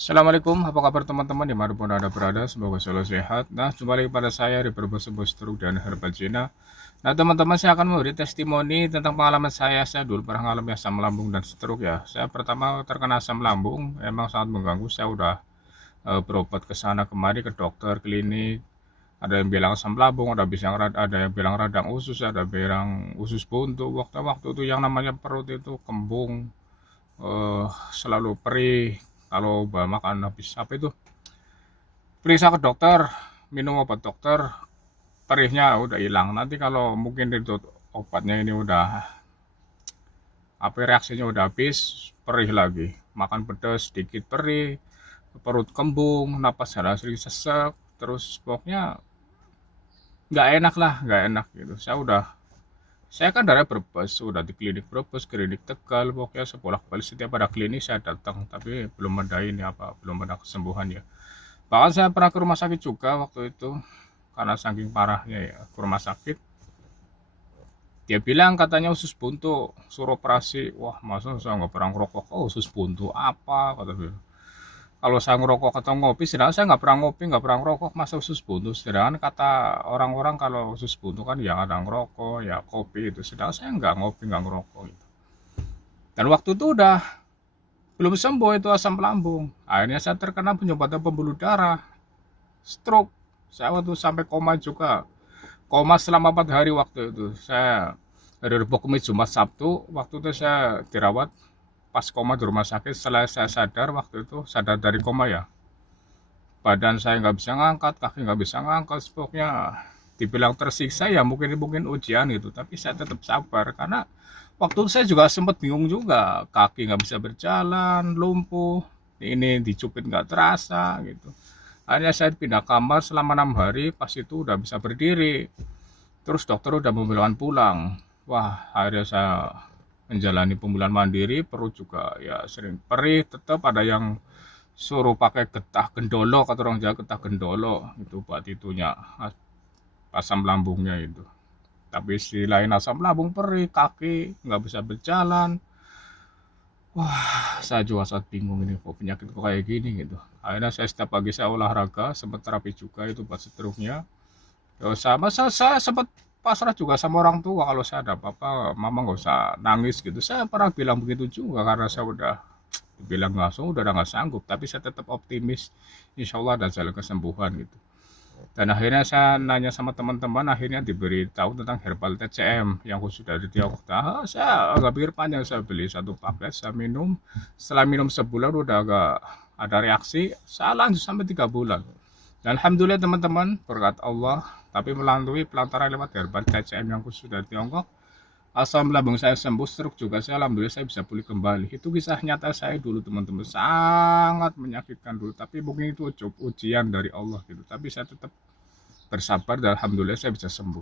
Assalamualaikum, apa kabar teman-teman dimanapun Anda berada, semoga selalu sehat. Nah, jumpa lagi pada saya di Sebuah Stroke dan Herbal Cina. Nah, teman-teman, saya akan memberi testimoni tentang pengalaman saya dulu pernah mengalami asam lambung dan stroke ya. Saya pertama terkena asam lambung, emang sangat mengganggu. Saya udah berobat ke sana kemari ke dokter, klinik. Ada yang bilang asam lambung, ada yang bilang radang usus, ada yang bilang usus buntu. Waktu-waktu itu yang namanya perut itu kembung, selalu perih kalau makan habis apa itu periksa ke dokter, minum obat dokter, perihnya udah hilang. Nanti kalau mungkin itu obatnya ini udah apa reaksinya udah habis, perih lagi. Makan pedas sedikit perih, perut kembung, napas sering sesek, terus pokoknya nggak enak lah, nggak enak gitu. Saya kan dari Brebes, udah di klinik Brebes, klinik Tegal, pokoknya sebolak-balik setiap ada klinik saya datang, tapi belum ada ini apa, belum ada kesembuhan ya. Bahkan saya pernah ke rumah sakit juga waktu itu, karena saking parahnya ya ke rumah sakit. Dia bilang katanya usus buntu, suruh operasi. Wah, masa saya nggak pernah ngerokok, oh usus buntu apa, kata dia. Kalau saya ngerokok atau ngopi, sedangkan saya nggak pernah ngopi, nggak pernah ngerokok, masa usus buntu. Sedangkan kata orang-orang kalau usus buntu kan ya ada ngerokok, ya kopi itu. Sedangkan saya nggak ngopi, nggak ngerokok gitu. Dan waktu itu udah belum sembuh itu asam lambung. Akhirnya saya terkena penyumbatan pembuluh darah, stroke. Saya waktu sampai koma juga. Koma selama 4 hari waktu itu. Saya dari Rabu Kamis Jumat Sabtu, waktu itu saya dirawat pas koma di rumah sakit. Setelah saya sadar waktu itu, sadar dari koma ya, badan saya nggak bisa ngangkat, kaki nggak bisa ngangkat, pokoknya dibilang tersiksa ya mungkin mungkin ujian gitu, tapi saya tetap sabar karena waktu itu saya juga sempat bingung juga, kaki nggak bisa berjalan, lumpuh, ini dicupit nggak terasa gitu. Akhirnya saya pindah kamar selama 6 hari, pas itu udah bisa berdiri. Terus dokter udah membolehkan pulang. Wah, akhirnya saya menjalani pemulihan mandiri, perut juga ya sering perih, tetap ada yang suruh pakai getah gendolo, kata orang Jawa getah gendolo, itu buat itunya, asam lambungnya itu. Tapi si lain asam lambung perih, kaki nggak bisa berjalan. Wah, saya juga saat bingung ini kok penyakit kok kayak gini gitu. Akhirnya saya setiap pagi saya olahraga, sempat terapi juga itu buat stroke-nya. Ya sama saya sempat pasrah juga sama orang tua kalau saya ada apa-apa, mama nggak usah nangis gitu. Saya pernah bilang begitu juga karena saya udah bilang langsung udah nggak sanggup, tapi saya tetap optimis, insya Allah ada jalan kesembuhan gitu. Dan akhirnya saya nanya sama teman-teman, akhirnya diberi tahu tentang herbal TCM yang khusus dari Tiongkok. Nah, saya agak pikir panjang, saya beli satu paket, saya minum. Setelah minum sebulan udah agak ada reaksi, saya lanjut sampai 3 bulan. Dan alhamdulillah teman-teman, berkat Allah, tapi melalui pelantara lewat herbal TCM yang khusus dari Tiongkok, asam lambung saya sembuh, stroke juga saya alhamdulillah saya bisa pulih kembali. Itu kisah nyata saya dulu teman-teman, sangat menyakitkan dulu, tapi mungkin itu ujian dari Allah gitu. Tapi saya tetap bersabar dan alhamdulillah saya bisa sembuh.